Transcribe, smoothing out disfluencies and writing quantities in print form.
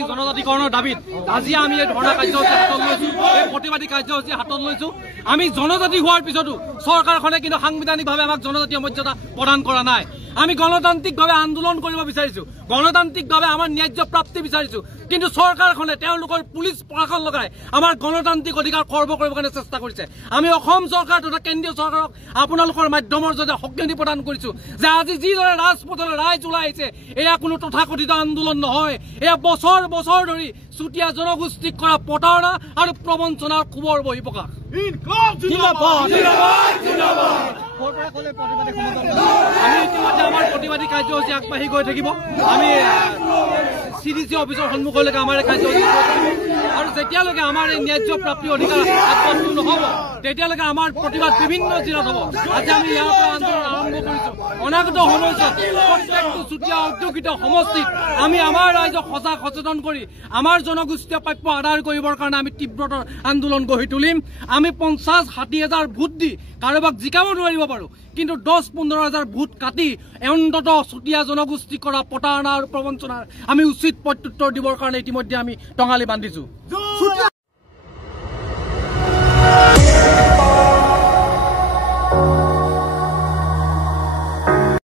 জনগোষ্ঠী জনজাতিকৰণৰ দাবীত আজি আমি এই ধৰ্ণা কাৰ্যসূচী হাতত লৈছোঁ, এই প্ৰতিবাদী কাৰ্যসূচী হাতত লৈছোঁ। আমি জনজাতি হোৱাৰ পিছতো চৰকাৰখনে কিন্তু সাংবিধানিকভাৱে আমাক জনজাতীয় মৰ্যাদা প্ৰদান কৰা নাই। আমি গণতান্ত্ৰিকভাৱে আন্দোলন কৰিব বিচাৰিছোঁ, গণতান্ত্ৰিকভাৱে আমাৰ ন্যায্য প্ৰাপ্তি বিচাৰিছোঁ, কিন্তু চৰকাৰখনে তেওঁলোকৰ পুলিচ প্ৰশাসন লগাই আমাৰ গণতান্ত্ৰিক অধিকাৰ খৰ্ব কৰিবৰ কাৰণে চেষ্টা কৰিছে। আমি অসম চৰকাৰ তথা কেন্দ্ৰীয় চৰকাৰক আপোনালোকৰ মাধ্যমৰ জৰিয়তে সক্ৰিয় প্ৰদান কৰিছোঁ যে আজি যিদৰে ৰাজপথলৈ ৰাইজ ওলাই আহিছে এয়া কোনো তথাকথিত আন্দোলন নহয়, এয়া বছৰ বছৰ ধৰি চুতীয়া জনগোষ্ঠীক কৰা প্ৰতাৰণা আৰু প্ৰবঞ্চনাৰ খবৰ বহিপ্ৰকাশ। আমি ইতিমধ্যে আমাৰ প্ৰতিবাদী কাৰ্যসূচী আগবাঢ়ি গৈ থাকিব। আমি CDC অফিচৰ সন্মুখলৈকে আমাৰ কাৰ্যসূচী আৰু যেতিয়ালৈকে আমাৰ এই ন্যায্য প্ৰাপ্তি অধিকাৰ সাব্যস্ত নহ'ব তেতিয়ালৈকে আমাৰ প্ৰতিবাদ বিভিন্ন জিলাত হ'ব। আজি আমি ইয়াৰ পৰা আন্দোলন আৰম্ভ কৰিছোঁ। অনাগত সময়ছোৱাত প্ৰত্যেকটো চুতীয়া ঔদ্যোগিক সমষ্টিত আমি আমাৰ ৰাইজক সজাগ সচেতন কৰি আমাৰ জনগোষ্ঠীয় প্ৰাপ্য আদায় কৰিবৰ কাৰণে আমি তীব্ৰতৰ আন্দোলন গঢ়ি তুলিম। আমি 50-60 হাজাৰ ভোট দি কাৰোবাক জিকাব নোৱাৰিব পাৰোঁ, কিন্তু 10-15 হাজাৰ ভোট কাটি অন্ততঃ চুতীয়া জনগোষ্ঠী কৰা প্ৰতাৰণা আৰু প্ৰবঞ্চনাৰ আমি উচিত প্ৰত্যুত্তৰ দিবৰ কাৰণে ইতিমধ্যে আমি টঙালি বান্ধিছোঁ।